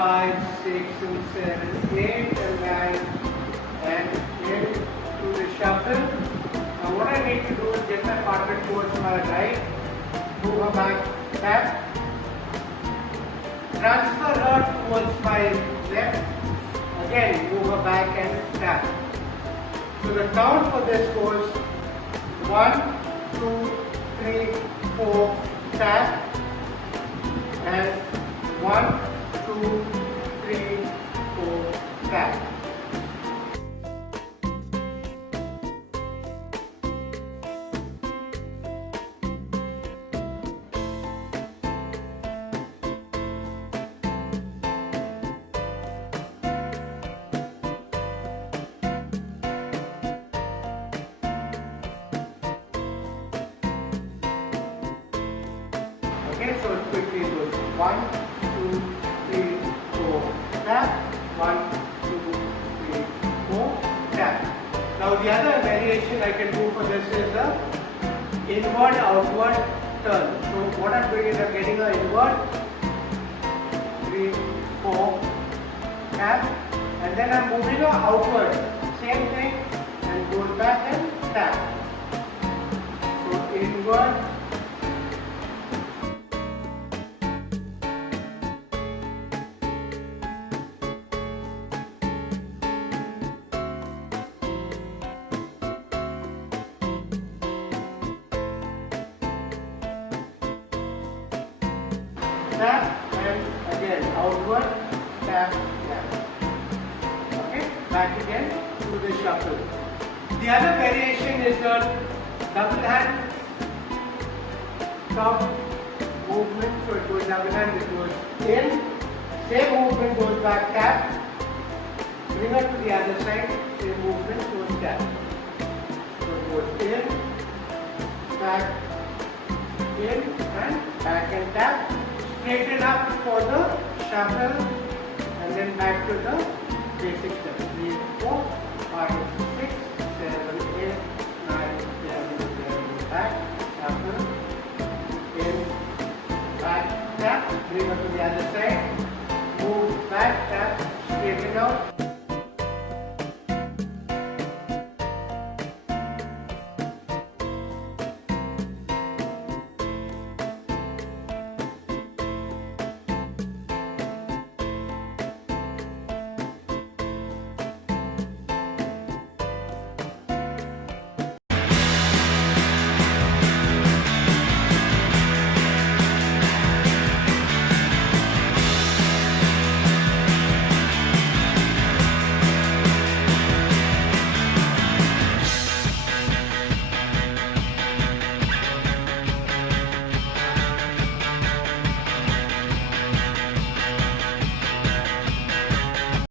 5, 6, and 7, 8, and 9, and in to the shuffle. Now what I need to do is get my partner towards my right, move her back, tap, transfer her towards my left, again move her back and tap. So the count for this goes 1, 2, 3, 4, tap, and 1, 2, 3, 4, tap. Okay, so it quickly goes 1, 2, 3, 4, tap, 1, 2, 3, 4, tap. Now the other variation I can do for this is a inward outward turn. So what I'm doing is I'm getting an inward, 3, 4, tap, and then I'm moving her outward. Same thing, and goes back and tap. So inward, tap, and again outward, tap, tap. Okay, back again to the shuffle. The other variation is a double hand top movement. So it goes double hand, it goes in, same movement goes back, tap, bring her to the other side, same movement goes tap. So it goes in, back, in, and back and tap. Straighten up for the shuffle and then back to the basic step. 3, 4, 5, 6, 7, 8, 9, 10, back, shuffle, in, back, tap, bring her to the other side, move, back, tap, straighten out.